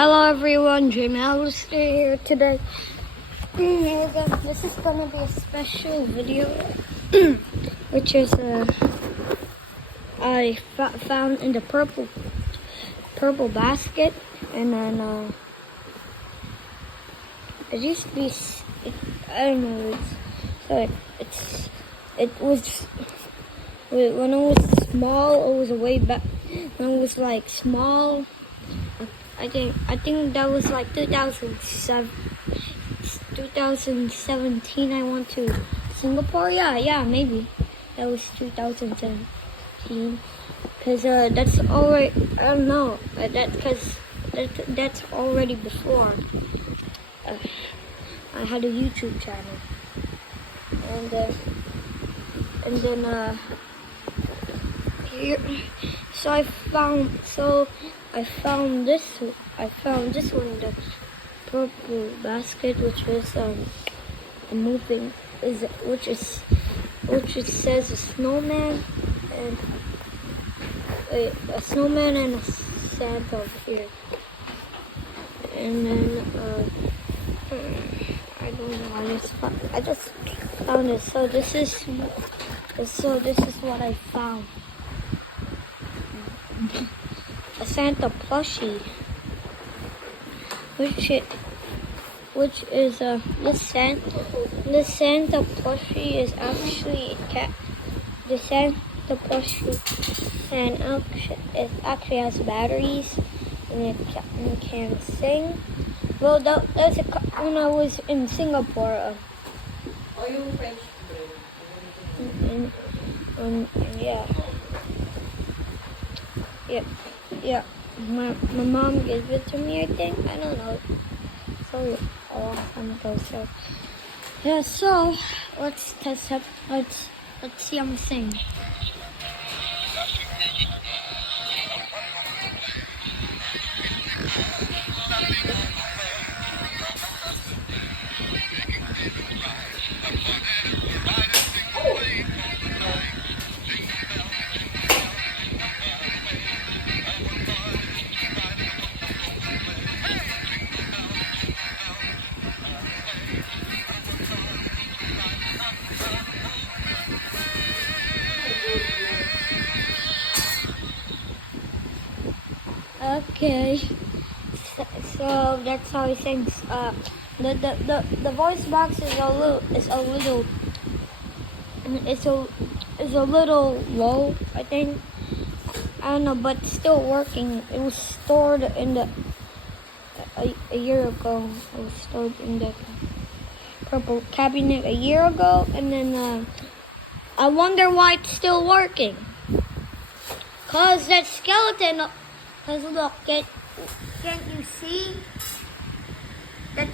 Hello everyone, Jamie Alistair here today. This is gonna be a special video, which is I found in the purple basket, and then it used to be I don't know. It was when it was small. It was way back when it was like small. I think that was like 2017. I went to Singapore. Yeah, maybe that was 2017. Cause that's already, I don't know. That's already before I had a YouTube channel, and then here. So I found this one in the purple basket, which is which it says a snowman and a Santa over here, and then I don't know. I just found it. So this is what I found. A Santa plushie, which is this Santa plushie is actually a cat. The Santa plushie and it actually has batteries, and it can sing. Well, that's when I was in Singapore. Yeah. My mom gave it to me, I think. I don't know. So a long time ago. So yeah. So let's test up. Let's see him sing. Okay, so that's how he sings. The voice box is a little low, I think. I don't know, but still working. It was stored in a year ago. It was stored in the purple cabinet a year ago, and then I wonder why it's still working. Cause that skeleton. Cause look, can't you see? That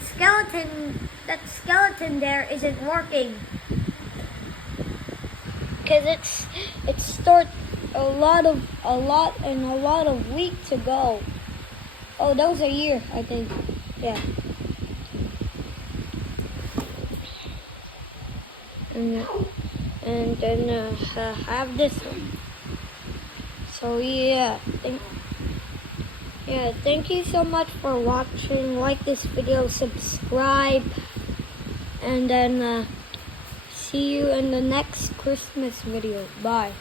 skeleton there isn't working. Cause it's stored a lot of weeks ago. Oh, that was a year, I think. Yeah. And then I have this one. So yeah, thank you so much for watching. Like this video, subscribe, and then see you in the next Christmas video. Bye.